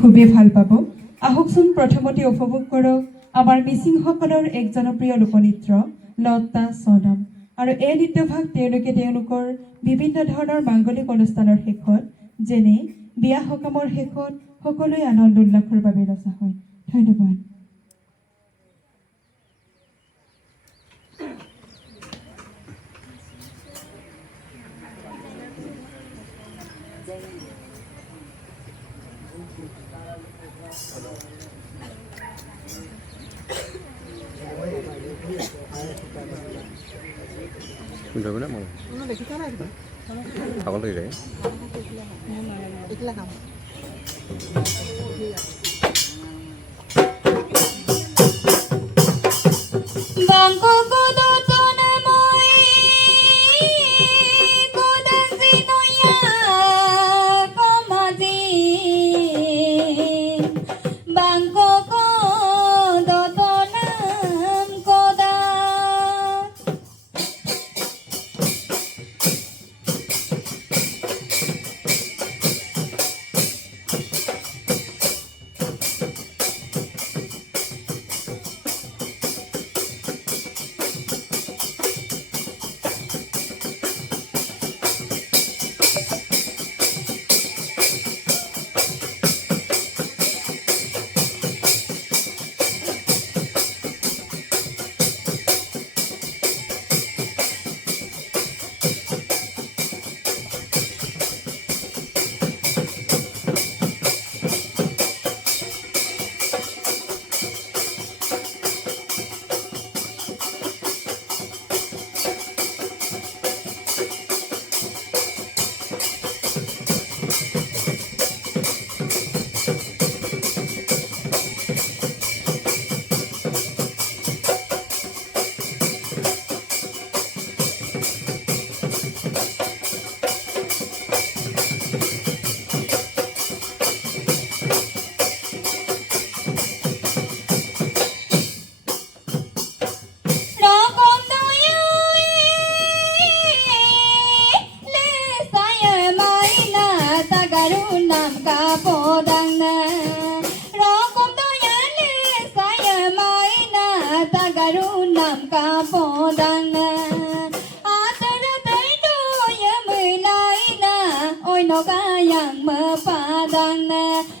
খুবেই ভাল পাব। আহকচোন প্ৰথমতে উপভোগ কৰক আমাৰ মিচিংসকলৰ এক জনপ্ৰিয় লোকনৃত্য লতা চনাম। আৰু এই নৃত্যভাগ তেওঁলোকৰ বিভিন্ন ধৰণৰ মাংগলিক অনুষ্ঠানৰ শেষত যেনে বিয়া সকামৰ শেষত সকলোৱে আনন্দ উল্লাসৰ বাবে ৰচা হয়। ধন্যবাদ। Udah mau? Aku lagi deh. Bangko kodo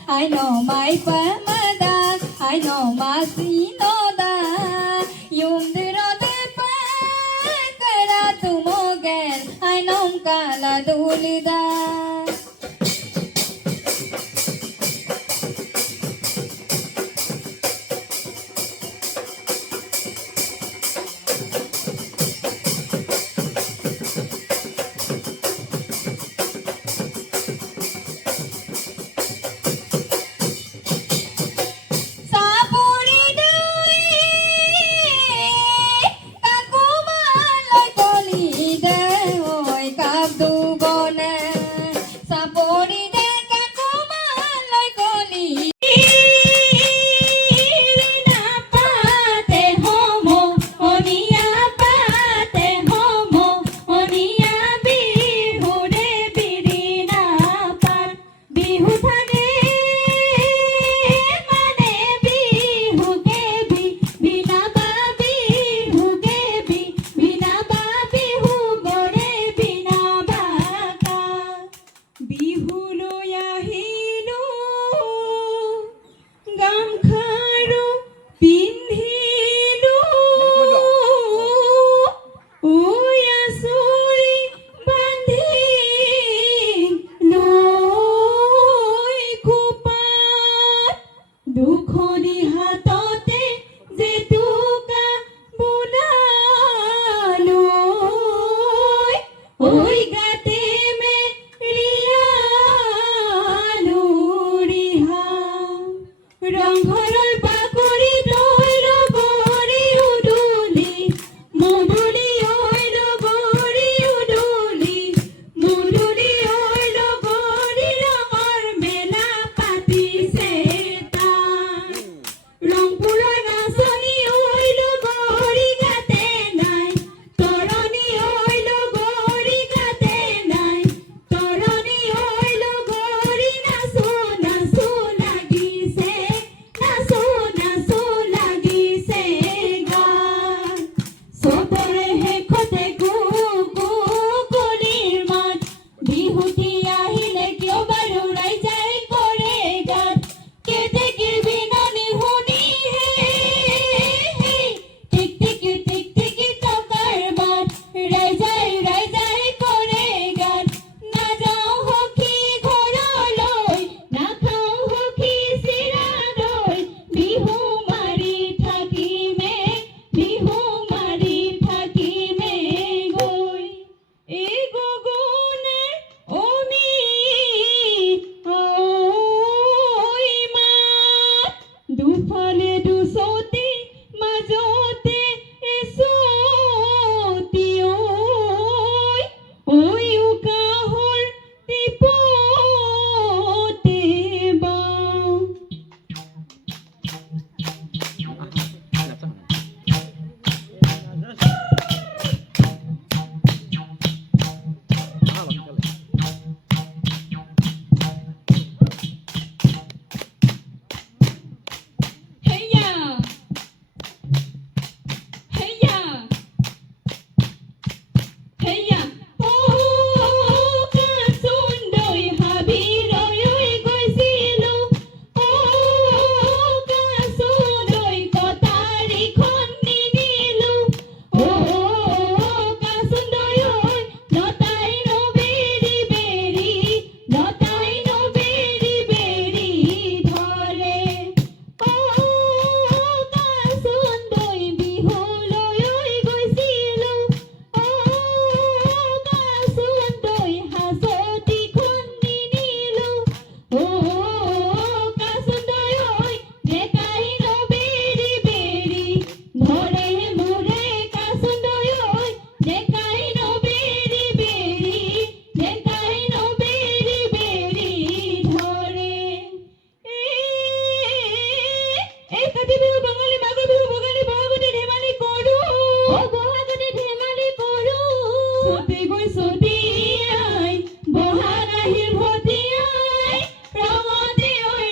I know my pamada, I know my sinoda. Yumdiro de pakara tumogen, I know kala dulida.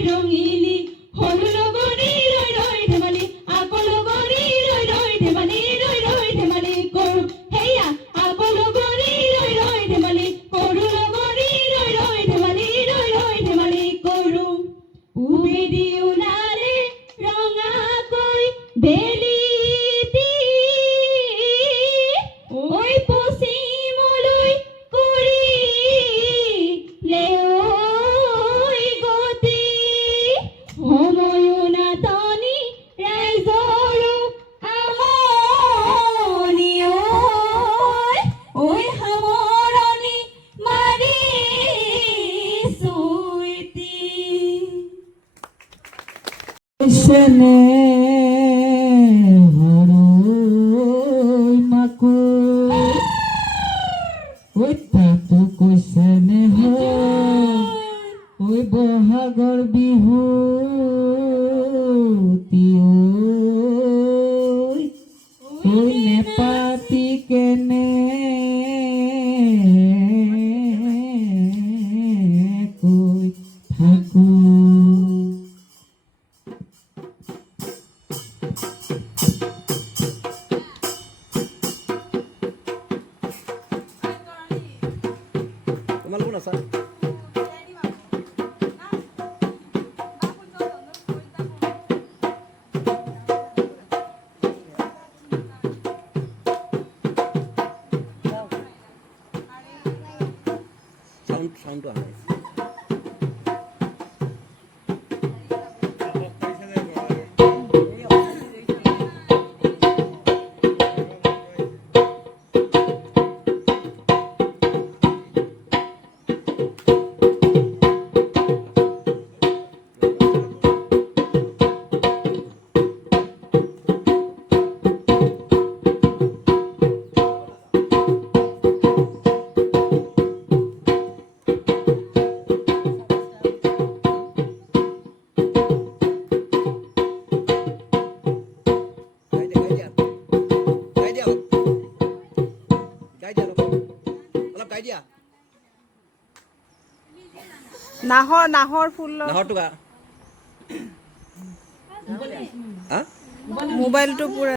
ৰঙিলী সৰু লগৰী ৰৈ ৰৈ ধেমালি আকৌ লগৰী ৰৈ ৰৈ ধেমালি কৰোঁ হেয়া আকৌ লগৰী ৰৈ ৰৈ ধেমালি সৰু লগৰী ৰৈ ৰৈ ধেমালি কৰোঁ উবেদি ওলালে ৰঙাকৈ বেলিটি ঐ পশ্চিমলৈ কৰিলে ঐ গতি সময়ো নাটনি ৰাইজৰো আমনি ঐ সামৰণি মাৰিছোঁ এটি কৈছেনে হৰৈ মাকো ঐ তাতো কৈছেনে ঐ বহাগৰ বিহুতি ঐ নেপাতি কেনে কৈ থাকো তোমালোকো নাচা সাউন্ডটো অহা নাই নাহৰ ফুলৰ নাহৰটো গা মোবাইলটো পুৰা